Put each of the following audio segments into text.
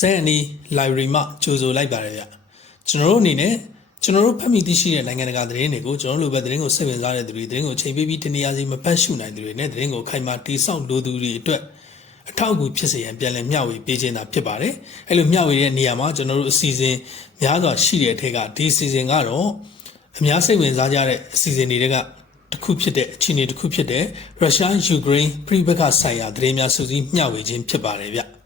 ဇန်အနီ library မှာကြိုဆိုလိုက်ပါတယ်ဗျကျွန်တော်တို့အနေနဲ့ကျွန်တော်တို့ဖတ်မိသိရှိတဲ့နိုင်ငံတကာသတင်းတွေကိုကျွန်တော်တို့လိုပဲသတင်းကိုစိတ်ဝင်စားတဲ့သူတွေသတင်းကိုချိန်ပေးပြီးတနေရာစီမပတ်ရှုနိုင်သူတွေနဲ့သတင်းကိုခိုင်မာတိဆောက်လိုသူတွေအတွက်အထောက်အကူဖြစ်စေရန်ပြန်လည်မျှဝေပေးခြင်းသာဖြစ်ပါတယ်အဲ့လိုမျှဝေတဲ့နေရာမှာကျွန်တော်တို့အစီအစဉ်များစွာရှိတဲ့အထက်ကဒီအစီအစဉ်ကတော့အများစိတ်ဝင်စားကြတဲ့အစီအစဉ်တွေကတစ်ခုဖြစ်တဲ့အခြေအနေတစ်ခုဖြစ်တဲ့ရုရှားယူကရိန်းပြည်ပခဆိုင်ရာသတင်းများစုစည်းမျှဝေခြင်းဖြစ်ပါတယ်ဗျ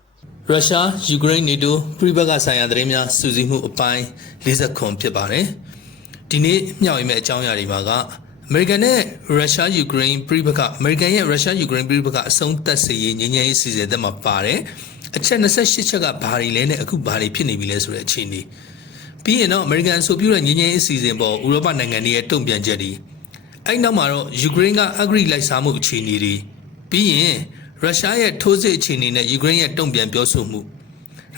ရုရှားယူကရိန်းနေတိုပြည်ပကဆိုင်ရာသတင်းများစုစည်းမှုအပိုင်း40ခွန်ဖြစ်ပါတယ်။ဒီနေ့မျှဝေမယ့်အကြောင်းအရာတွေမှာကအမေရိကန်နဲ့ရုရှားယူကရိန်းပြည်ပကအမေရိကန်ရဲ့ရုရှားယူကရိန်းပြည်ပကအဆုံးသတ်စေရေးငြိမ်းချမ်းရေးစီစဉ်တဲ့မှာပါတယ်။အချက်28ချက်ကဘာတွေလဲနဲ့အခုဘာတွေဖြစ်နေပြီလဲဆိုတဲ့အခြေအနေ။ပြီးရင်တော့အမေရိကန်ဆိုပြုတဲ့ငြိမ်းချမ်းရေးစီစဉ်ပေါ်ဥရောပနိုင်ငံတွေရဲ့တုံ့ပြန်ချက်တွေအဲ့နောက်မှာတော့ယူကရိန်းကအဂရိလိုက်စားမှုအခြေအနေတွေပြီးရင် ရုရှားရဲ့ထိုးစစ်အခြေအနေနဲ့ယူကရိန်းရဲ့တုံ့ပြန်ပြောဆိုမှု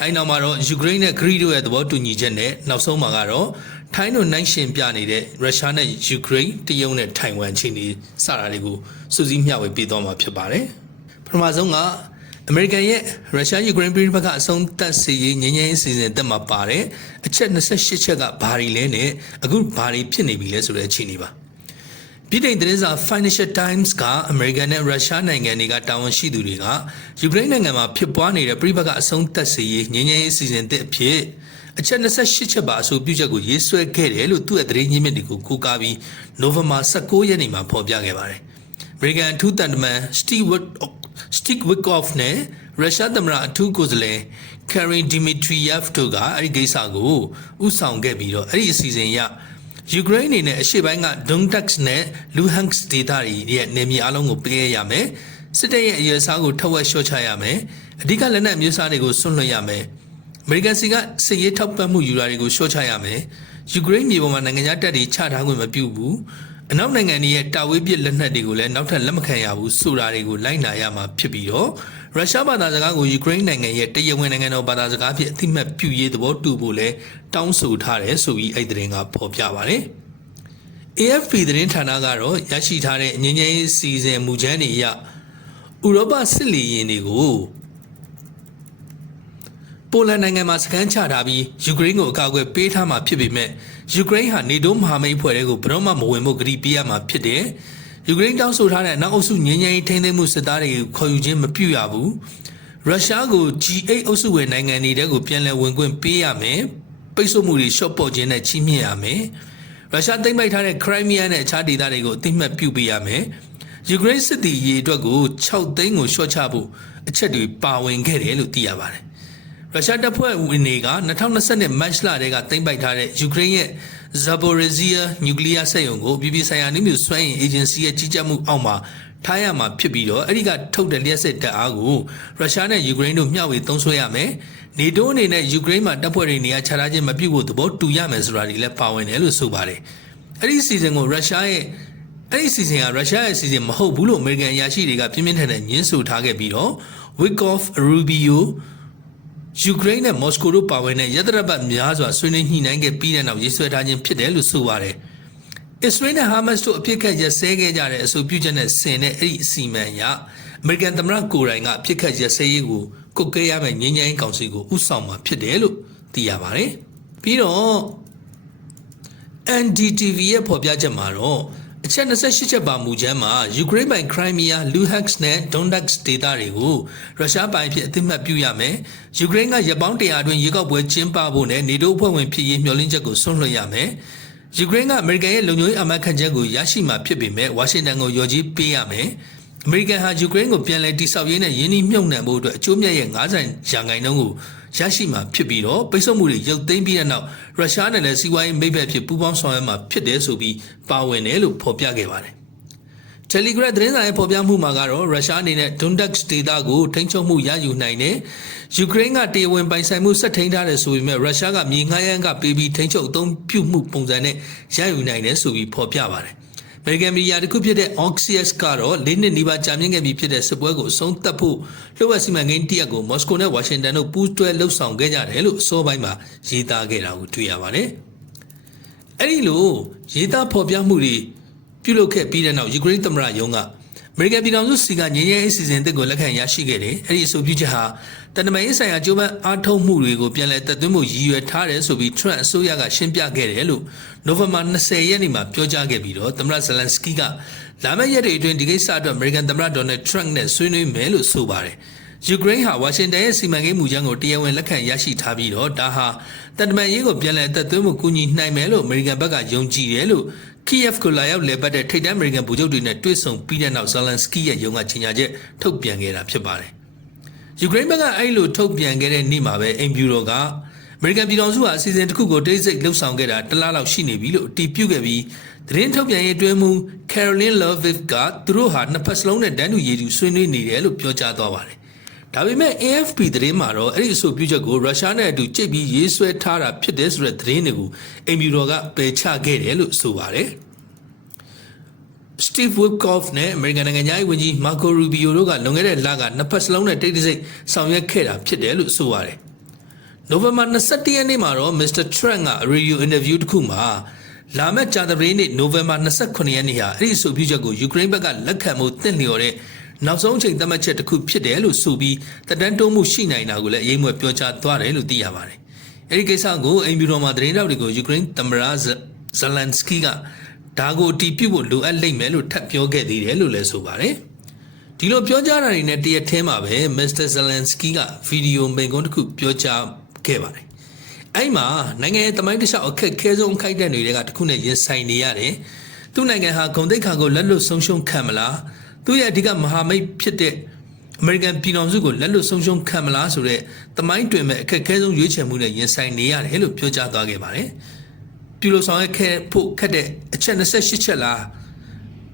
အဲ့နောက်မှာတော့ယူကရိန်းနဲ့ဂရိတို့ရဲ့သဘောတူညီချက်နဲ့နောက်ဆုံးမှာကတော့ထိုင်းတို့နိုင်ရှင်ပြနေတဲ့ရုရှားနဲ့ယူကရိန်းတရုတ်နဲ့ထိုင်ဝမ်အခြေအနေစတာတွေကိုစူးစီးမျှဝေပေးသွားမှာဖြစ်ပါတယ်ပထမဆုံးကအမေရိကန်ရဲ့ရုရှားယူကရိန်းပြည်ပကအဆုံးသတ်စေရေးငြိမ်းချမ်းရေးစီစဉ်တက်မှာပါတယ်အချက်28ချက်ကဘာတွေလဲနဲ့အခုဘာတွေဖြစ်နေပြီလဲဆိုတဲ့အခြေအနေပါ ပြည်ထိုင်သတင်းစာ Financial Times ကအမေရိကန်နဲ့ရုရှားနိုင်ငံတွေကတာဝန်ရှိသူတွေကယူကရိန်းနိုင်ငံမှာဖြစ်ပွားနေတဲ့ပြည်ပကအဆုံးသတ်စေရေးငြိမ်းချမ်းရေးစီစဉ်တဲ့အဖြစ်အချက်28ချက်ပါအဆိုပြုချက်ကိုရေးဆွဲခဲ့တယ်လို့သူ့ရဲ့သတင်းရင်းမြစ်တွေကိုကိုးကားပြီး November 16ရက်နေ့မှာဖော်ပြခဲ့ပါတယ်။ American အထူးတန်တမန် Steve Steve Witkoff နဲ့ရုရှားသမ္မတအထူးကိုယ်စားလှယ် Karen Dmitriev တို့ကအဲ့ဒီကိစ္စကိုဥဆောင်ခဲ့ပြီးတော့အဲ့ဒီအစီအစဉ်အရ ယူကရိန်းအနေနဲ့အရှေ့ပိုင်းက Donetsk နဲ့ Luhansk ဒေသတွေရဲ့နေမြေအလုံးကိုပေးရမယ်။စစ်တပ်ရဲ့အရေးအစားကိုထပ်ဝက်လျှော့ချရမယ်။အဓိကလက်နက်မျိုးစားတွေကိုဆွန့်လွှတ်ရမယ်။အမေရိကန်စီကစစ်ရေးထောက်ပံ့မှုယူတာတွေကိုလျှော့ချရမယ်။ယူကရိန်းမြေပေါ်မှာနိုင်ငံခြားတပ်တွေချထားခွင့်မပြုဘူး။အနောက်နိုင်ငံတွေရဲ့တာဝေးပစ်လက်နက်တွေကိုလည်းနောက်ထပ်လက်မခံရဘူးဆိုတာတွေကိုလိုက်နာရမှာဖြစ်ပြီးတော့ ရုရှားဘာသာစကားကိုယူကရိန်းနိုင်ငံရဲ့တရားဝင်နိုင်ငံတော်ဘာသာစကားဖြစ်အသိမှတ်ပြုရေးသဘောတူဖို့လဲတောင်းဆိုထားတယ်ဆိုပြီးအဲ့ဒီသတင်းကဖော်ပြပါတယ်။ AFP သတင်းဌာနကတော့ရရှိထားတဲ့ငញ្ញရေးစီစဉ်မူချမ်းတွေအရဥရောပစစ်လီရင်တွေကိုပိုလန်နိုင်ငံမှာစခန်းချထားပြီးယူကရိန်းကိုအကာအကွယ်ပေးထားမှာဖြစ်ပေမဲ့ယူကရိန်းဟာနေတိုးမဟာမိတ်ဖွဲ့တွေကိုဘယ်တော့မှမဝင်ဖို့ကြတိပေးရမှာဖြစ်တယ်။ ယူကရိန်းတောင်းဆိုထားတဲ့နောက်အုပ်စုငញ្ញရေးထိန်းသိမ်းမှုစစ်သားတွေကိုခေါ်ယူခြင်းမပြုရဘူး။ရုရှားကို G8 အုပ်စုဝင်နိုင်ငံတွေတဲကိုပြန်လည်ဝင်ခွင့်ပေးရမယ်။ပိတ်ဆို့မှုတွေရှော့ပေါ့ခြင်းနဲ့ချီးမြှင့်ရမယ်။ရုရှားသိမ်းပိုက်ထားတဲ့ခရိုင်းမီးယားနဲ့အခြားဒေသတွေကိုအသိမှတ်ပြုပေးရမယ်။ယူကရိန်းစစ်သည်ရေအတွက်ကို6သိန်းကိုရှော့ချဖို့အချက်တွေပါဝင်ခဲ့တယ်လို့သိရပါတယ်။ရုရှားတပ်ဖွဲ့ဝင်တွေက2020မတ်လတည်းကသိမ်းပိုက်ထားတဲ့ယူကရိန်းရဲ့ Zaporizhia နျူကလ িয়ার စက်ရုံကိုပြည်ပဆိုင်ရာနှိမ့်မြစွမ်းအင်အေဂျင်စီရဲ့ကြီးကြပ်မှုအောက်မှာထားရမှာဖြစ်ပြီးတော့အဲ့ဒီကထုတ်တဲ့လျှက်စစ်တပ်အားကိုရုရှားနဲ့ယူကရိန်းတို့မျှဝေသုံးစွဲရမယ်။နေတိုးအနေနဲ့ယူကရိန်းမှာတပ်ဖွဲ့တွေနေရာချထားခြင်းမပြုဖို့သဘောတူရမယ်ဆိုတာတွေလည်းပါဝင်တယ်လို့ဆိုပါတယ်။အဲ့ဒီစီစဉ်ကိုရုရှားရဲ့အဲ့ဒီစီစဉ်ကရုရှားရဲ့စီစဉ်မဟုတ်ဘူးလို့အမေရိကန်အရာရှိတွေကပြင်းပြင်းထန်ထန်ညှင်းဆိုထားခဲ့ပြီးတော့ Wikoff Rubio ယူကရိန်းနဲ့မော်စကိုတို့ပါဝင်တဲ့ရသရပတ်များစွာဆွေးနွေးညှိနှိုင်းခဲ့ပြီးတဲ့နောက်ရေးဆွဲထားခြင်းဖြစ်တယ်လို့ဆိုပါတယ်။အစ္စရေးနဲ့ဟာမတ်တို့အပြစ်ခတ်ရစဲခဲ့ကြတဲ့အဆိုပြုချက်နဲ့ဆင်တဲ့အဲ့ဒီအစီအမံအရအမေရိကန်သမ္မတကိုယ်တိုင်ကအပြစ်ခတ်ရစဲရေးကိုကုတ်ကဲရမယ့်ငြိမ်းချမ်းရေးကောင်စီကိုဥဆောင်မှာဖြစ်တယ်လို့သိရပါတယ်။ပြီးတော့ NDTV ရဲ့ဖော်ပြချက်မှာတော့ အချက်28ချက်ပါမူချမ်းမှာယူကရိန်းပိုင်ခရိုင်းမီးယားလူဟက်စ်နဲ့ဒွန်ဒက်စ်ဒေသတွေကိုရုရှားပိုင်ဖြစ်အသိမှတ်ပြုရမယ်။ယူကရိန်းကရပောင်းတရာအတွင်းရေကောက်ပွဲကျင်းပဖို့နဲ့နေတိုးအဖွဲ့ဝင်ဖြစ်ရေးမျှော်လင့်ချက်ကိုဆွန့်လွှတ်ရမယ်။ယူကရိန်းကအမေရိကန်ရဲ့လုံခြုံရေးအမတ်ခံချက်ကိုရရှိမှာဖြစ်ပေမဲ့ဝါရှင်တန်ကိုယော်ကြီးပေးရမယ်။အမေရိကန်ဟာယူကရိန်းကိုပြန်လည်တိစောက်ရေးနဲ့ယင်းနှိမ့်မြုပ်နှံဖို့အတွက်အကျိုးမြတ်ရဲ့90ရာခိုင်နှုန်းကိုရရှိမှာဖြစ်ပြီးတော့ပိတ်ဆို့မှုတွေရုပ်သိမ်းပြီးတဲ့နောက်ရုရှားနဲ့လည်းစီးပွားရေးမိတ်ဘက်ဖြစ်ပူးပေါင်းဆောင်ရွက်မှာဖြစ်တယ်ဆိုပြီးပါဝင်တယ်လို့ဖော်ပြခဲ့ပါတယ်။ Telegram သတင်းစာရဲ့ဖော်ပြမှုမှာကတော့ရုရှားအနေနဲ့ Donetsk ဒေသကိုထိန်းချုပ်မှုရယူနိုင်တယ်။ယူကရိန်းကတေဝင်ပိုင်ဆိုင်မှုဆက်ထိန်းထားတယ်ဆိုပေမဲ့ရုရှားကမြေငှားရမ်းကပေးပြီးထိန်းချုပ်အသုံးပြုမှုပုံစံနဲ့ရယူနိုင်တယ်ဆိုပြီးဖော်ပြပါတယ်။ American Media တခုဖြစ်တဲ့ Oxius ကတော့၄နှစ်နီးပါးကြာမြင့်ခဲ့ပြီဖြစ်တဲ့စစ်ပွဲကိုအဆုံးသတ်ဖို့လှုပ်ဝက်စီမံကိန်းတရက်ကိုမော်စကိုနဲ့ဝါရှင်တန်တို့ပူးတွဲလှုပ်ဆောင်ခဲ့ကြတယ်လို့အစောပိုင်းမှာရေးသားခဲ့တာကိုတွေ့ရပါတယ်။အဲ့ဒီလိုရေးသားဖော်ပြမှုတွေပြုလုပ်ခဲ့ပြီးတဲ့နောက်ယူကရိန်းသမ္မတယုံကအမေရိကန်ပြည်ထောင်စုစီကငြိမ်းချမ်းရေးအစီအစဉ်တစ်ကိုလက်ခံရရှိခဲ့တယ်။အဲ့ဒီအဆိုပြုချက်ဟာ တန်တမာရေးဆိုင်ရာကြိုးပမ်းအားထုတ်မှုတွေကိုပြန်လည်တက်သွင်းမှုရည်ရွယ်ထားတယ်ဆိုပြီး Trump အစိုးရကရှင်းပြခဲ့တယ်လို့နိုဝင်ဘာ20ရက်နေ့မှာပြောကြားခဲ့ပြီးတော့သမ္မတဇလန်စကီကလာမယ့်ရက်တွေအတွင်းဒီကိစ္စအတွက်အမေရိကန်သမ္မတဒေါ်နယ်ထရန့်နဲ့ဆွေးနွေးမယ်လို့ဆိုပါတယ်။ယူကရိန်းဟာဝါရှင်တန်ရဲ့စီမံကိန်းမူကြမ်းကိုတရားဝင်လက်ခံရရှိထားပြီးတော့ဒါဟာတန်တမာရေးကိုပြန်လည်တက်သွင်းမှုကူညီနိုင်မယ်လို့အမေရိကန်ဘက်ကယုံကြည်တယ်လို့ Kiev ကိုလာရောက်လည်ပတ်တဲ့ထိပ်တန်းအမေရိကန်ဗိုလ်ချုပ်တွေနဲ့တွေ့ဆုံပြီးတဲ့နောက်ဇလန်စကီရဲ့ရုံးကကြေညာချက်ထုတ်ပြန်ခဲ့တာဖြစ်ပါတယ်။ ယူကရိန်းဘက်ကအဲ့လိုထုတ်ပြန်ခဲ့တဲ့နေ့မှာပဲအင်ဗျူရိုကအမေရိကန်ပြည်ထောင်စုဟာအစီအစဉ်တစ်ခုကိုတိတ်ဆိတ်လှုပ်ဆောင်ခဲ့တာတစ်လလောက်ရှိနေပြီလို့အတည်ပြုခဲ့ပြီးသတင်းထုတ်ပြန်ရေးတွဲမှု Caroline Levitt ကသူတို့ဟာနှစ်ဖက်စလုံးနဲ့တန်းတူရည်တူဆွေးနွေးနေတယ်လို့ပြောကြားသွားပါတယ်။ဒါပေမဲ့ AFP သတင်းမှာတော့အဲ့ဒီအဆိုပြုချက်ကိုရုရှားနဲ့အတူကြိတ်ပြီးရေးဆွဲထားတာဖြစ်တဲ့ဆိုတဲ့သတင်းတွေကိုအင်ဗျူရိုကပယ်ချခဲ့တယ်လို့ဆိုပါတယ်။ Steve Witkoff နဲ့ American နိုင်ငံသားရေးဝန်ကြီး Marco Rubio တို့ကလွန်ခဲ့တဲ့လကနှစ်ဖက်စလုံးနဲ့တိတ်တဆိတ်ဆောင်ရွက်ခဲ့တာဖြစ်တယ်လို့ဆိုပါတယ်။ November 21ရက်နေ့မှာတော့ Mr. Trump က radio interview တစ်ခုမှာလာမယ့်ကြာသပတေးနေ့ November 29ရက်နေ့ဟာအဲ့ဒီအဆိုပြုချက်ကိုယူကရိန်းဘက်ကလက်ခံမှုတင့်လျော်တဲ့နောက်ဆုံးအချိန်သတ်မှတ်ချက်တစ်ခုဖြစ်တယ်လို့ဆိုပြီးတက်တန်းတိုးမှုရှိနိုင်တာကိုလည်းအရေးမွေပြောကြားသွားတယ်လို့သိရပါတယ်။အဲ့ဒီကိစ္စကိုအင်ဘီရိုမှာသတင်းတောက်တွေကိုယူကရိန်းသမ္မတဇလန်စကီက ဒါကိုအတီးပြုတ်ဖို့လိုအပ်လိမ့်မယ်လို့ထပ်ပြောခဲ့သေးတယ်လို့လည်းဆိုပါတယ်။ဒီလိုပြောကြားတာတွေနဲ့တရက်ထဲမှာပဲမစ္စတာဇလန်စကီကဗီဒီယိုမိန့်ခွန်းတစ်ခုပြောကြားခဲ့ပါတယ်။အဲ့မှာနိုင်ငံရဲ့တမိုင်းတစ်လျှောက်အခက်ခဲဆုံးခိုက်တဲ့တွေကတစ်ခုနဲ့ရင်ဆိုင်နေရတယ်။သူ့နိုင်ငံဟာဂုံတိတ်ခါကိုလက်လွတ်ဆုံးရှုံးခံမလား။သူ့ရဲ့အဓိကမဟာမိတ်ဖြစ်တဲ့အမေရိကန်ပြည်ထောင်စုကိုလက်လွတ်ဆုံးရှုံးခံမလားဆိုတဲ့တမိုင်းတွင်မဲ့အခက်ခဲဆုံးရွေးချယ်မှုနဲ့ရင်ဆိုင်နေရတယ်လို့ပြောကြားသွားခဲ့ပါတယ်။ ပြုလုပ်ဆောင်ရွက်ခဲ့ဖို့ခက်တဲ့အချက်28ချက်လား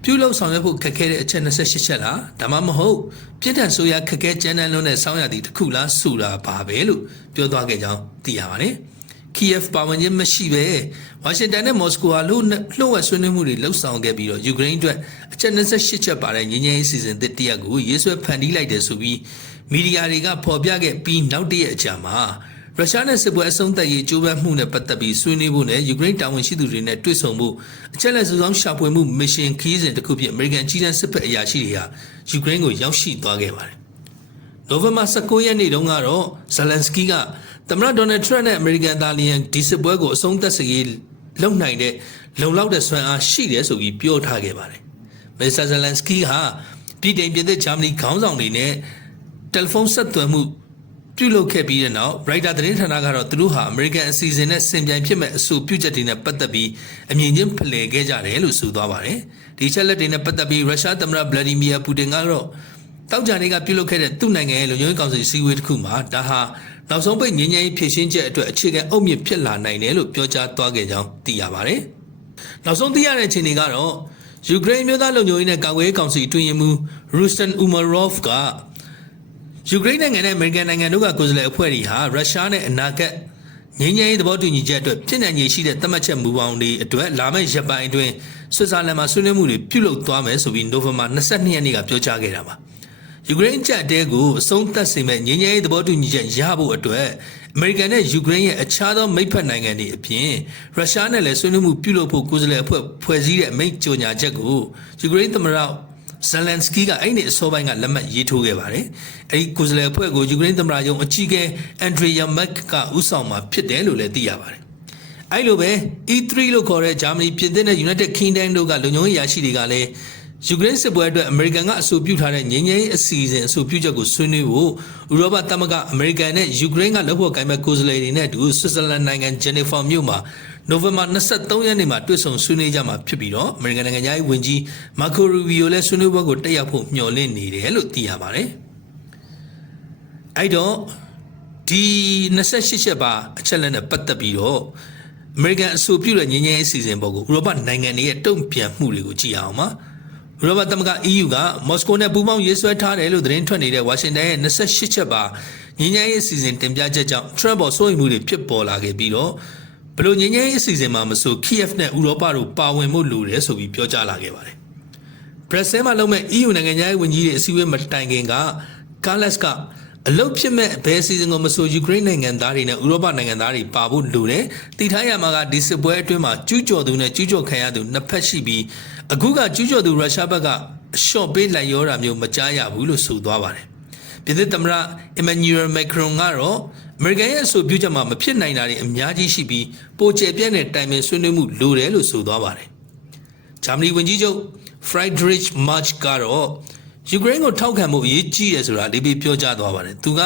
ပြုလုပ်ဆောင်ရွက်ဖို့ခက်ခဲတဲ့အချက်28ချက်လားဒါမှမဟုတ်ပြစ်ဒဏ်ဆိုရခက်ခဲကြမ်းတမ်းလွန်းတဲ့ဆောင်းရသည်တစ်ခုလားဆိုတာပါပဲလို့ပြောသွားခဲ့ကြောင်းသိရပါတယ်။ Kiev ပါဝင်ခြင်းမရှိပဲဝါရှင်တန်နဲ့မော်စကိုဟာလို့လှုပ်ဝက်ဆွေးနွေးမှုတွေလှုပ်ဆောင်ခဲ့ပြီးတော့ယူကရိန်းအတွက်အချက်28ချက်ပါတဲ့ငြိမ်းချမ်းရေးစီစဉ်တစ်တရက်ကိုရေးဆွဲဖန်တီးလိုက်တယ်ဆိုပြီးမီဒီယာတွေကဖော်ပြခဲ့ပြီးနောက်တရက်အကြာမှာ ရုရှားနဲ့စစ်ပွဲအဆုံးသတ်ရေးကြိုးပမ်းမှုနဲ့ပတ်သက်ပြီးဆွေးနွေးဖို့နဲ့ယူကရိန်းတာဝန်ရှိသူတွေနဲ့တွေ့ဆုံမှုအချက်လက်စုဆောင်းရှာဖွေမှုမစ်ရှင်ခီးစဉ်တစ်ခုဖြစ်အမေရိကန်ကြီးတန်းစစ်ဘက်အရာရှိတွေဟာယူကရိန်းကိုရောက်ရှိသွားခဲ့ပါတယ်။နိုဝင်ဘာ19ရက်နေ့တုန်းကတော့ဇလန်စကီကသမ္မတဒေါ်နယ်ထရန့်နဲ့အမေရိကန်သားလျံဒီစစ်ပွဲကိုအဆုံးသတ်စေရေးလုပ်နိုင်တဲ့လုံလောက်တဲ့စွမ်းအားရှိတယ်ဆိုပြီးပြောထားခဲ့ပါတယ်။မစ္စတာဇလန်စကီဟာပြည်တိုင်ပြည်သက်ဂျာမနီခေါင်းဆောင်တွေနဲ့တယ်လီဖုန်းဆက်သွယ်မှု ပြုလုပ်ခဲ့ပြီးတဲ့နောက် Writer သတင်းဌာနကတော့သူတို့ဟာ American အစီအစဉ်နဲ့စင်ပြိုင်ဖြစ်မဲ့အဆိုပြုချက်တွေနဲ့ပတ်သက်ပြီးအမြင်ချင်းဖလှယ်ခဲ့ကြတယ်လို့ဆိုသွားပါတယ်။ဒီချက်လက်တွေနဲ့ပတ်သက်ပြီးရုရှားသမ္မတဗလာဒီမီယာပူတင်ကတော့တောက်ကြနေကပြုလုပ်ခဲ့တဲ့သူ့နိုင်ငံရဲ့လူမျိုးကောင်စီစည်းဝေးတစ်ခုမှာဒါဟာနောက်ဆုံးပိတ်ငြိမ်းချမ်းရေးဖြည့်ရှင်းချက်အတွက်အခြေခံအုတ်မြစ်ဖြစ်လာနိုင်တယ်လို့ပြောကြားသွားခဲ့ကြောင်းသိရပါတယ်။နောက်ဆုံးသိရတဲ့အခြေအနေကတော့ယူကရိန်းမျိုးသားလူမျိုးရေးနဲ့ကာကွယ်ရေးကောင်စီတွင်ရင်မူရူစတန်အူမာရော့ဖ်က ယူကရိန်းနိုင်ငံနဲ့အမေရိကန်နိုင်ငံတို့ကကိုယ်စားလှယ်အဖွဲ့တွေဟာရုရှားနဲ့အနာဂတ်ငြိမ်းချမ်းရေးသဘောတူညီချက်အတွက်ပြည်내ညီရှိတဲ့သတ်မှတ်ချက်မူပေါင်းတွေအတွက်လာမယ့်ရက်ပိုင်းအတွင်းဆွစ်ဇာလန်မှာဆွေးနွေးမှုတွေပြုလုပ်သွားမယ်ဆိုပြီးနိုဝင်ဘာ22ရက်နေ့ကပြောကြားခဲ့တာပါယူကရိန်းချက်တဲကိုအဆုံးသတ်စေမဲ့ငြိမ်းချမ်းရေးသဘောတူညီချက်ရဖို့အတွက်အမေရိကန်နဲ့ယူကရိန်းရဲ့အခြားသောမိတ်ဖက်နိုင်ငံတွေအပြင်ရုရှားနဲ့လည်းဆွေးနွေးမှုပြုလုပ်ဖို့ကိုယ်စားလှယ်အဖွဲ့ဖွဲ့စည်းတဲ့အမိန့်ကြေညာချက်ကိုယူကရိန်းသမ္မတ ဇလန်စကီကအဲ့ဒီအစောပိုင်းကလက်မှတ်ရေးထိုးခဲ့ပါတယ်။အဲ့ဒီကိုယ်စားလှယ်အဖွဲ့ကိုယူကရိန်းသမ္မတရုံးအကြီးအကဲအန်ဒရီယာမက်ကဥဆောင်မှာဖြစ်တယ်လို့လည်းသိရပါတယ်။အဲ့လိုပဲ E3 လို့ခေါ်တဲ့ဂျာမနီပြင်သစ်နဲ့ United Kingdom တို့ကလူညုံရေးရရှိတွေကလည်း ယူကရိန်းစစ်ပွဲအတွက်အမေရိကန်ကအဆိုပြုထားတဲ့ငြိမ်းချမ်းရေးအစီအစဉ်အဆိုပြုချက်ကိုဆွေးနွေးဖို့ဥရောပသမဂ္ဂအမေရိကန်နဲ့ယူကရိန်းကလုပ်ဖို့ကိုင်မဲ့ကိုယ်စားလှယ်တွေနဲ့အတူဆွစ်ဇာလန်နိုင်ငံဂျနီဖာမြို့မှာနိုဝင်ဘာ23ရက်နေ့မှာတွေ့ဆုံဆွေးနွေးကြမှာဖြစ်ပြီးတော့အမေရိကန်နိုင်ငံသားဝန်ကြီးမာကိုရူဗီယိုလည်းဆွေးနွေးပွဲကိုတက်ရောက်ဖို့မျှော်လင့်နေတယ်လို့သိရပါတယ်။အဲ့တော့ဒီ28ချက်ပါအချက်လက်နဲ့ပတ်သက်ပြီးတော့အမေရိကန်အဆိုပြုတဲ့ငြိမ်းချမ်းရေးအစီအစဉ်ပေါ်ကိုဥရောပနိုင်ငံတွေရဲ့တုံ့ပြန်မှုတွေကိုကြည့်အောင်ပါ။ ဥရောပသမဂ္ဂ EU ကမော်စကိုနဲ့ပူးပေါင်းရေးဆွဲထားတယ်လို့သတင်းထွက်နေတဲ့ဝါရှင်တန်ရဲ့28ချက်ပါငြိမ်းချမ်းရေးအစီအစဉ်တင်ပြချက်ကြောင့် Trump ပေါ်စိုးရိမ်မှုတွေဖြစ်ပေါ်လာခဲ့ပြီးတော့ဘလို့ငင်းငင်းအစီအစဉ်မှာမဆို Kiev နဲ့ဥရောပတို့ပါဝင်မှုလိုတယ်ဆိုပြီးပြောကြားလာခဲ့ပါတယ်။ဘရက်ဆဲမှာလုပ်မဲ့ EU နိုင်ငံသားဝန်ကြီးတွေအစည်းအဝေးမတိုင်ခင်ကကာလက်စ်ကအလုတ်ဖြစ်မဲ့ဘယ်အစီအစဉ်ကိုမဆိုယူကရိန်းနိုင်ငံသားတွေနဲ့ဥရောပနိုင်ငံသားတွေပါဖို့လိုတယ်။တည်ထားရမှာကဒီစစ်ပွဲအတွင်းမှာကျူးကျော်သူနဲ့ကျူးကျော်ခံရသူနှစ်ဖက်ရှိပြီး အခုကကျူးကျော်သူရုရှားဘက်ကအလျှော့ပေးလိုက်ရောတာမျိုးမကြားရဘူးလို့ဆိုသွားပါတယ်ပြည်သူ့သမ္မတအီမန်နျူရယ်မက်ခရွန်ကတော့အမေရိကန်ရဲ့အဆိုပြုချက်မှာမဖြစ်နိုင်တာတွေအများကြီးရှိပြီးပိုကျယ်ပြန့်တဲ့တိုင်ပင်ဆွေးနွေးမှုလိုတယ်လို့ဆိုသွားပါတယ်ဂျာမနီဝန်ကြီးချုပ် Friedrich Merz ကတော့ယူကရိန်းကိုထောက်ခံမှုအရေးကြီးတယ်ဆိုတာလေးပြီးပြောကြားသွားပါတယ်သူက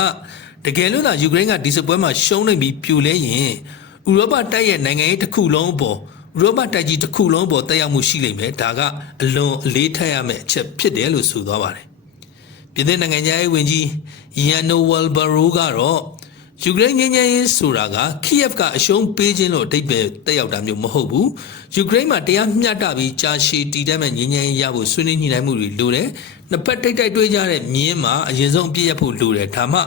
တကယ်လို့သာယူကရိန်းကဒီစပွဲမှာရှုံးနေပြီးပြိုလဲရင်ဥရောပတိုက်ရဲ့နိုင်ငံရေးတစ်ခုလုံးအပေါ်ဥ ရောပတိုက်ကြီးတစ်ခုလုံးအပေါ်တက်ရောက်မှုရှိလိမ့်မယ်ဒါကအလွန်အလေးထားရမယ့်အချက်ဖြစ်တယ်လို့ဆိုသွားပါတယ်ပြည်ထောင်နိုင်ငံသားရေးဝန်ကြီးယန်နိုဝယ်ဘရိုကတော့ယူကရိန်းငင်းငယ်ရေးဆိုတာကခီယက်ကအရှုံးပေးခြင်းလို့အတိတ်ပဲတက်ရောက်တာမျိုးမဟုတ်ဘူးယူကရိန်းမှာတရားမျှတပြီးကြာရှည်တည်တတ်မဲ့ငင်းငယ်ရေးရဖို့ဆွေးနွေးညှိနှိုင်းမှုတွေလိုတယ်နှစ်ဖက်တိတ်တိုက်တွေးကြတဲ့မြင်းမှာအရင်ဆုံးအပြည့်ရဖို့လိုတယ်ဒါမှ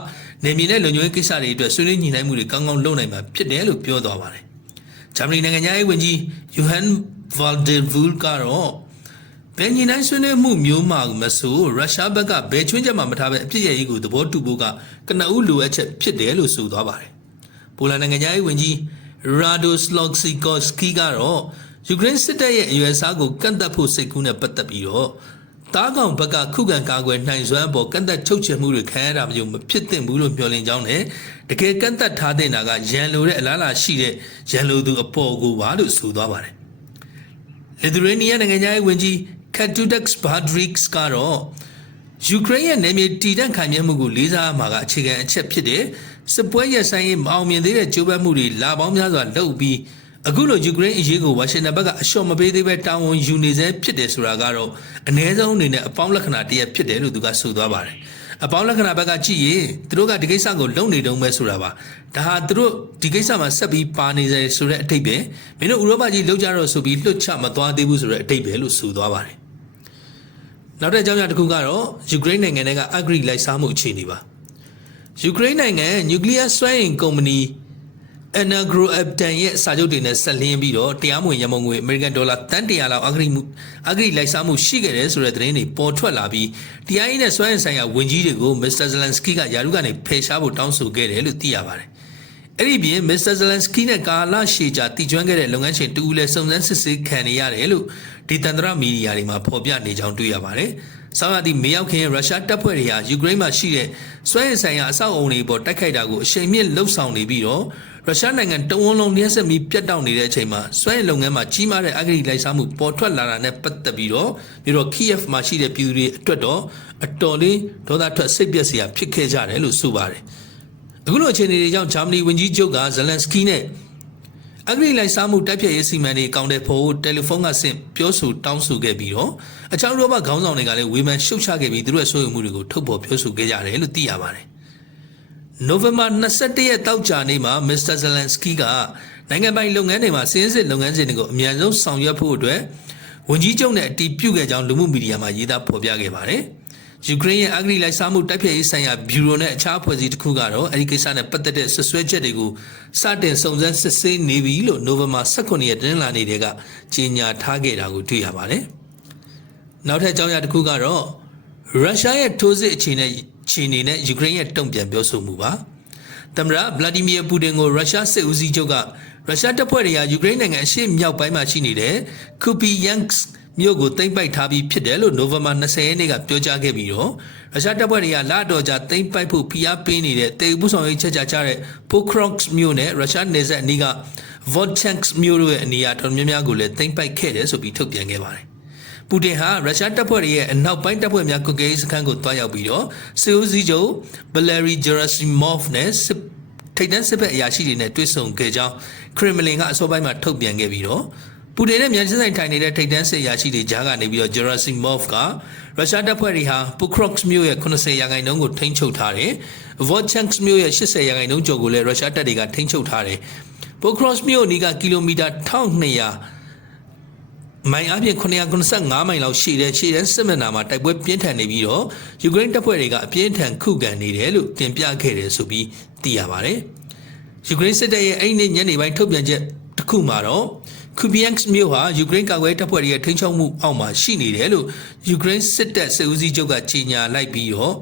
နေမြေနဲ့လုံခြုံရေးကိစ္စတွေအတွက်ဆွေးနွေးညှိနှိုင်းမှုတွေကောင်းကောင်းလုပ်နိုင်မှာဖြစ်တယ်လို့ပြောသွားပါတယ် ဂျာမနီနိုင်ငံသားရေးဝန်ကြီးယူဟန်ဗာလ်ဒင်ဗူလ်ကတော့ဘယ်ညီနိုင်ဆွေးနွေးမှုမျိုးမှမဆိုရုရှားဘက်ကဘယ်ချွင်းချက်မှမထားပဲအပြစ်ရရေးကိုသဘောတူဖို့ကကနဦးလိုအပ်ချက်ဖြစ်တယ်လို့ဆိုသွားပါတယ်။ပိုလန်နိုင်ငံသားရေးဝန်ကြီးရာဒိုစလော့စီကော့စကီကတော့ယူကရိန်းစစ်တပ်ရဲ့အရွယ်အစားကိုကန့်သက်ဖို့စိတ်ကူးနဲ့ပတ်သက်ပြီးတော့ တားကောင်ဘက်ကခုခံကာကွယ်နိုင်စွမ်းအပေါ်ကန့်သက်ချုပ်ချယ်မှုတွေခံရတာမျိုးမဖြစ်သင့်ဘူးလို့မျှော်လင့်ကြောင်းနဲ့တကယ်ကန့်သက်ထားတဲ့နာကရန်လိုတဲ့အလားအလာရှိတဲ့ရန်လိုသူအပေါ်ကိုပါလို့ဆိုသွားပါတယ်။လစ်သူရေးနီးယားနိုင်ငံသားရေးဝန်ကြီးကတ်တူဒက်စ်ဘာဒရစ်စ်ကတော့ယူကရိန်းရဲ့နယ်မြေတည်တံ့ခိုင်မြဲမှုကိုလေးစားမှာကအခြေခံအချက်ဖြစ်တဲ့စစ်ပွဲရဆိုင်ရေးမအောင်မြင်သေးတဲ့ကြိုးပမ်းမှုတွေလာပေါင်းများစွာလုပ်ပြီး အခုလိုယူကရိန်းအရေးကိုဝါရှင်တန်ဘက်ကအလျှော့မပေးသေးပဲတာဝန်ယူနေစေဖြစ်တယ်ဆိုတာကတော့အ ਨੇ ဆုံးအနေနဲ့အပေါင်းလက္ခဏာတရက်ဖြစ်တယ်လို့သူကဆိုသွားပါတယ်အပေါင်းလက္ခဏာဘက်ကကြည့်ရင်သူတို့ကဒီကိစ္စကိုလုံနေတုံးပဲဆိုတာပါဒါဟာသူတို့ဒီကိစ္စမှာဆက်ပြီးပါနေစေဆိုတဲ့အထိပ္ပယ်မင်းတို့ဥရောပကြီးလောက်ကြတော့ဆိုပြီးလွတ်ချမသွားသေးဘူးဆိုတဲ့အထိပ္ပယ်လို့ဆိုသွားပါတယ်နောက်တဲ့အကြောင်းအရာတစ်ခုကတော့ယူကရိန်းနိုင်ငံကအဂရိလိုက်စားမှုအခြေအနေပါယူကရိန်းနိုင်ငံနျူကလ িয়ার စွမ်းအင်ကုမ္ပဏီ Enagro Abdan ရဲ့စာချုပ်တွေနဲ့ဆက်လင်းပြီးတော့တရားမဝင်ရမုံငွေ American Dollar တန်100လောက်အဂရိမှုအဂရိလိုက်စားမှုရှိခဲ့တယ်ဆိုတဲ့သတင်းတွေပေါ်ထွက်လာပြီးတရားရေးနဲ့စွမ်းအင်ဆိုင်ရာဝန်ကြီးတွေကို Mr. Zelensky ကယာရုကနေဖယ်ရှားဖို့တောင်းဆိုခဲ့တယ်လို့သိရပါတယ်။အဲ့ဒီပြင် Mr. Zelensky နဲ့ကာလရှည်ကြာတည်ကျွမ်းခဲ့တဲ့လုပ်ငန်းရှင်တူဦးလည်းစုံစမ်းစစ်ဆေးခံနေရတယ်လို့ဒီတန်တရမီဒီယာတွေမှာဖော်ပြနေကြောင်းတွေ့ရပါတယ်။ဆောင်းရာသီမေရောက်ခင်ရုရှားတပ်ဖွဲ့တွေဟာယူကရိန်းမှာရှိတဲ့စွမ်းအင်ဆိုင်ရာအဆောက်အုံတွေပေါ်တိုက်ခိုက်တာကိုအရှိန်မြင့်လှုပ်ဆောင်နေပြီးတော့ ရုရှားနိုင်ငံတဝန်းလုံးလျှက်ဆက်ပြီးပြတ်တောက်နေတဲ့အချိန်မှာစွမ်းအင်လုပ်ငန်းမှာကြီးမားတဲ့အဂတိလိုက်စားမှုပေါ်ထွက်လာတာနဲ့ပတ်သက်ပြီးတော့ပြီးတော့ Kiev မှာရှိတဲ့ပြည်သူတွေအတွက်တော့အတော်လေးဒေါသထွက်စိတ်ပျက်စရာဖြစ်ခဲ့ကြတယ်လို့ဆိုပါတယ်။အခုလိုအခြေအနေတွေကြောင့်ဂျာမနီဝန်ကြီးချုပ်ကဇလန်စကီနဲ့အဂရိလိုက်စားမှုတိုက်ဖြတ်ရေးစီမံတွေအကောင့်တွေဖို့တယ်လီဖုန်းကဆင့်ပြောဆိုတောင်းဆိုခဲ့ပြီးတော့အချောင်းရောဘခေါင်းဆောင်တွေကလည်းဝေဖန်ရှုတ်ချခဲ့ပြီးသူတို့ရဲ့ဆိုးရုံမှုတွေကိုထုတ်ဖော်ပြောဆိုခဲ့ကြတယ်လို့သိရပါတယ်။ နိုဝင်ဘာ21ရက်တောက်ကြနေ့မှာမစ္စတာဇလန်စကီကနိုင်ငံပိုင်လုပ်ငန်းတွေမှာစင်းစစ်လုပ်ငန်းစဉ်တွေကိုအမြန်ဆုံးဆောင်ရွက်ဖို့အတွက်ဝန်ကြီးချုပ်နဲ့အတီးပြုတ်ခဲ့ကြောင်းလူမှုမီဒီယာမှာရေးသားဖော်ပြခဲ့ပါတယ်။ယူကရိန်းရဲ့အဂရိလိုက်စားမှုတိုက်ဖျက်ရေးဆိုင်ရာဘျူရိုနဲ့အခြားအဖွဲ့အစည်းတစ်ခုကတော့အဲဒီကိစ္စနဲ့ပတ်သက်တဲ့ဆွဆွဲချက်တွေကိုစတင်စုံစမ်းစစ်ဆေးနေပြီလို့နိုဝင်ဘာ18ရက်တင်းလာနေတဲ့ကကြေညာထားခဲ့တာကိုတွေ့ရပါတယ်။နောက်ထပ်အကြောင်းအရာတစ်ခုကတော့ရုရှားရဲ့ထိုးစစ်အခြေအနေ အခြေအနေနဲ့ယူကရိန်းရဲ့တုံ့ပြန်ပြောဆိုမှုပါ။သမ္မတဗလာဒီမီယာပူတင်ကိုရုရှားစစ်ဦးစီးချုပ်ကရုရှားတပ်ဖွဲ့တွေကယူကရိန်းနိုင်ငံအရှေ့မြောက်ပိုင်းမှာရှိနေတဲ့ကူပီယန်စ်မြို့ကိုသိမ်းပိုက်ထားပြီးဖြစ်တယ်လို့နိုဝင်ဘာ20ရက်နေ့ကပြောကြားခဲ့ပြီးတော့ရုရှားတပ်ဖွဲ့တွေကလတော်ကြာသိမ်းပိုက်ဖို့ဖိအားပေးနေတဲ့တေဘူးဆောင်ရေးချက်ချကြတဲ့ Pokrovsk မြို့နဲ့ရုရှားနယ်စပ်အနီးက Volchansk မြို့တို့ရဲ့အနီးအတော်များများကိုလည်းသိမ်းပိုက်ခဲ့တယ်ဆိုပြီးထုတ်ပြန်ခဲ့ပါတယ် ပူတင်ဟာရုရှားတပ်ဖွဲ့တွေရဲ့အနောက်ပိုင်းတပ်ဖွဲ့များကွန်ကဲစခန်းကိုတွားရောက်ပြီးတော့စီအိုစီချုပ်ဘလယ်ရီဂျရာစီမော့ဖ်နဲ့ထိတ်တန်းစစ်ဘက်အရာရှိတွေနဲ့တွေ့ဆုံခဲ့ကြောင်းခရမလင်ကအစောပိုင်းမှာထုတ်ပြန်ခဲ့ပြီးတော့ပူတင်နဲ့မြန်ချင်းဆိုင်ထိုင်နေတဲ့ထိတ်တန်းစစ်ရာရှိတွေကြားကနေပြီးတော့ Gerasimov ကရုရှားတပ်ဖွဲ့တွေဟာ Pokrovsk မြို့ရဲ့80ရာခိုင်နှုန်းကိုထိန်းချုပ်ထားတယ်။ Volchansk မြို့ရဲ့80ရာခိုင်နှုန်းကျော်ကိုလည်းရုရှားတပ်တွေကထိန်းချုပ်ထားတယ်။ Pokrovsk မြို့အနီးကကီလိုမီတာ1200 မိုင်အပြင်995မိုင်လောက်ရှိတဲ့ရှေ့တန်းစစ်မျက်နှာမှာတိုက်ပွဲပြင်းထန်နေပြီးတော့ယူကရိန်းတပ်ဖွဲ့တွေကအပြင်းထန်ခုခံနေတယ်လို့တင်ပြခဲ့တယ်ဆိုပြီးသိရပါတယ်။ယူကရိန်းစစ်တပ်ရဲ့အဲ့ဒီနေ့ညနေပိုင်းထုတ်ပြန်ချက်တစ်ခုမှာတော့ကူဘီယန်စ်မြို့ဟာယူကရိန်းကာကွယ်တပ်ဖွဲ့ရဲ့ထိန်းချုပ်မှုအောက်မှာရှိနေတယ်လို့ယူကရိန်းစစ်တပ်စစ်ဦးစီးချုပ်ကကြေညာလိုက်ပြီးတော့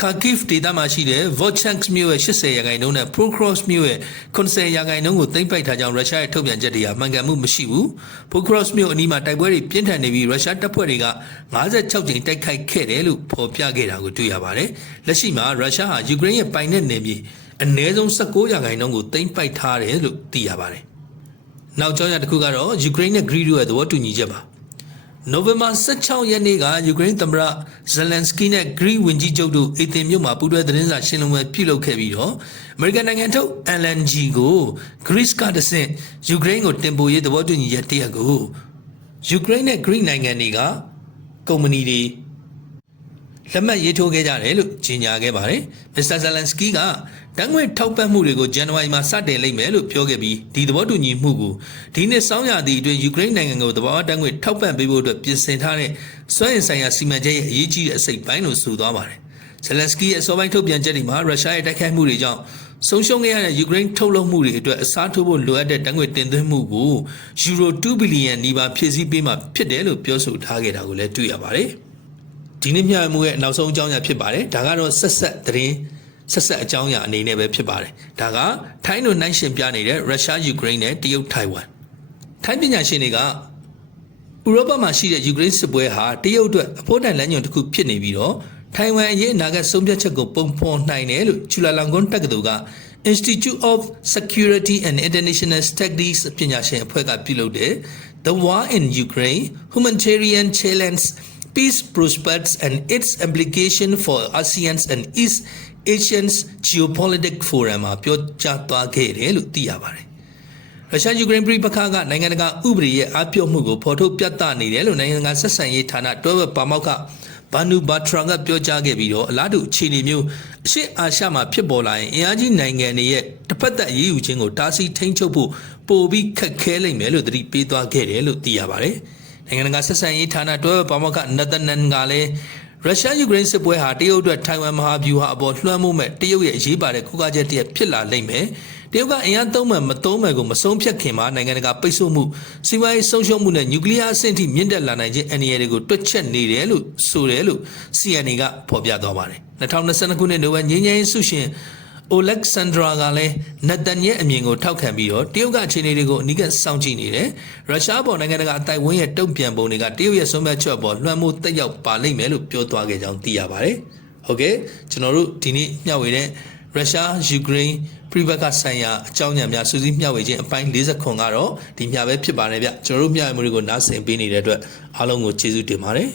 Kharkiv ဒေသမှာရှိတဲ့ Volchansk မြို့ရဲ့80ရာခိုင်နှုန်းနဲ့ Pokrovsk မြို့ရဲ့90ရာခိုင်နှုန်းကိုသိမ်းပိုက်ထားကြောင်းရုရှားရဲ့ထုတ်ပြန်ချက်တွေဟာမှန်ကန်မှုမရှိဘူး။ Pokrovsk မြို့အနီးမှာတိုက်ပွဲတွေပြင်းထန်နေပြီးရုရှားတပ်ဖွဲ့တွေက56ကြိမ်တိုက်ခိုက်ခဲ့တယ်လို့ဖော်ပြခဲ့တာကိုတွေ့ရပါတယ်။လက်ရှိမှာရုရှားဟာယူကရိန်းရဲ့ပိုင်နက်နယ်မြေအနည်းဆုံး19ရာခိုင်နှုန်းကိုသိမ်းပိုက်ထားတယ်လို့သိရပါတယ်။နောက်ကြောင်းရတစ်ခုကတော့ယူကရိန်းနဲ့ဂရီတို့ရဲ့သဘောတူညီချက်ပါ။ နိုဝင်ဘာ16ရက်နေ့ကယူကရိန်းသမ္မတဇယ်လန်စကီနဲ့ဂရိဝန်ကြီးချုပ်တို့အေသင်မြို့မှာပူးတွဲသတင်းစာရှင်းလင်းပွဲပြုလုပ်ခဲ့ပြီးတော့အမေရိကန်နိုင်ငံထုတ် LNG ကိုဂရိစ်ကတဆင့်ယူကရိန်းကိုတင်ပို့ရေးသဘောတူညီချက်တရက်ကိုယူကရိန်းနဲ့ဂရိနိုင်ငံတွေကကုမ္ပဏီတွေလက်မှတ်ရေးထိုးခဲ့ကြတယ်လို့ကြေညာခဲ့ပါတယ်။မစ္စတာဇယ်လန်စကီက တန်ငွေထောက်ပံ့မှုတွေကိုဇန်နဝါရီမှာစတင်လိမ့်မယ်လို့ပြောခဲ့ပြီးဒီသဘောတူညီမှုကိုဒီနှစ်စောင်းရာသီအတွင်းယူကရိန်းနိုင်ငံကိုသဘာဝတန်ငွေထောက်ပံ့ပေးဖို့အတွက်ပြင်ဆင်ထားတဲ့စွမ်းအင်ဆိုင်ရာစီမံချက်ရဲ့အရေးကြီးတဲ့အစိတ်ပိုင်းလို့ဆိုသွားပါတယ်။ဇယ်လန်စကီရဲ့အစောပိုင်းထုတ်ပြန်ချက်တွေမှာရုရှားရဲ့တိုက်ခိုက်မှုတွေကြောင့်ဆုံးရှုံးခဲ့ရတဲ့ယူကရိန်းထုတ်လုပ်မှုတွေအတွက်အစားထိုးဖို့လိုအပ်တဲ့တန်ငွေတင်သွင်းမှုကိုယူရို2ဘီလီယံနီးပါးဖြည့်ဆည်းပေးမှဖြစ်တယ်လို့ပြောဆိုထားခဲ့တာကိုလည်းတွေ့ရပါတယ်။ဒီနေ့မျှဝေမှုရဲ့နောက်ဆုံးအကြောင်းအရာဖြစ်ပါတယ်ဒါကတော့ဆက်ဆက်သတင်း ဆက်ဆက်အကြောင်းအရာအနေနဲ့ပဲဖြစ်ပါတယ်ဒါကထိုင်းတို့နိုင်ရှင်ပြနေတဲ့ရုရှားယူကရိန်းနဲ့တရုတ်ထိုင်ဝမ်ထိုင်းပညာရှင်တွေကဥရောပမှာရှိတဲ့ယူကရိန်းစစ်ပွဲဟာတရုတ်အတွက်အဖို့တန်လမ်းညွန်တစ်ခုဖြစ်နေပြီးတော့ထိုင်ဝမ်အရေးအနာဂတ်ဆုံးဖြတ်ချက်ကိုပုံဖော်နိုင်တယ်လို့ချူလာလောင်ကွန်းတက္ကသိုလ်က Institute of Security and International Studies ပညာရှင်အဖွဲ့ကပြုလုပ်တဲ့ The War in Ukraine Humanitarian Challenge Peace Prospects and its Implication for ASEAN's and East Asian's Geopolitical Forum မှာပြောကြားသွားခဲ့တယ်လို့သိရပါတယ်။ရုရှားယူကရိန်းပြည်ပခါကနိုင်ငံတကာဥပဒေရဲ့အပြော့မှုကိုဖော်ထုတ်ပြသနေတယ်လို့နိုင်ငံတကာဆက်ဆံရေးဌာနတွဲဘက်ပါမောက်ကဘာနူဘာထရာကပြောကြားခဲ့ပြီးတော့အလားတူအခြေအနေမျိုးအရှေ့အာရှမှာဖြစ်ပေါ်လာရင်အင်အားကြီးနိုင်ငံတွေရဲ့တစ်ဖက်သက်ရေးယူခြင်းကိုတားဆီးထိန်းချုပ်ဖို့ပိုပြီးခက်ခဲလိမ့်မယ်လို့သတိပေးသွားခဲ့တယ်လို့သိရပါတယ်။နိုင်ငံတကာဆက်ဆံရေးဌာနတွဲဘက်ပါမောက်ကနသနန်ကလည်း ရုရှားယူကရိန်းစစ်ပွဲဟာတရုတ်အတွက်ထိုင်ဝမ်မဟာဗျူဟာအပေါ်လွှမ်းမိုးမဲ့တရုတ်ရဲ့အရေးပါတဲ့ခုခံချက်တည်းဖြစ်လာလိမ့်မယ်။တရုတ်ကအင်အားသုံးမှမသုံးမှကိုမဆုံးဖြတ်ခင်မှာနိုင်ငံတကာပိတ်ဆို့မှုစီးပွားရေးဆုံးရှုံးမှုနဲ့နျူကလ িয়ার အဆင့်ထိမြင့်တက်လာနိုင်ခြင်းအန္တရာယ်တွေကိုတွက်ချက်နေတယ်လို့ဆိုတယ်လို့ CNA ကဖော်ပြသွားပါတယ်။2022ခုနှစ်နိုဝင်ဘာငြိမ်းချမ်းရေးဆုရှင် အိုလက်ဆန်ဒရာကလည်းနတန်ရဲ့အမြင်ကိုထောက်ခံပြီးတော့တရုတ်ကအခြေအနေတွေကိုအနီးကပ်စောင့်ကြည့်နေတယ်။ရုရှားပေါ်နိုင်ငံတကာအတိုက်ဝန်းရဲ့တုံ့ပြန်ပုံတွေကတရုတ်ရဲ့ဆုံးဖြတ်ချက်ပေါ်လွှမ်းမိုးတက်ရောက်ပါလိမ့်မယ်လို့ပြောသွားခဲ့ကြောင်းသိရပါတယ်။ဟုတ်ကဲ့ကျွန်တော်တို့ဒီနေ့မျှဝေတဲ့ရုရှားယူကရိန်းပြည်ပကဆိုင်ရာအကြောင်းအရာများစူးစီးမျှဝေခြင်းအပိုင်း40ခွန်ကတော့ဒီမျှပဲဖြစ်ပါတယ်ဗျကျွန်တော်တို့မျှဝေမှုတွေကိုနားဆင်ပေးနေတဲ့အတွက်အားလုံးကိုကျေးဇူးတင်ပါတယ်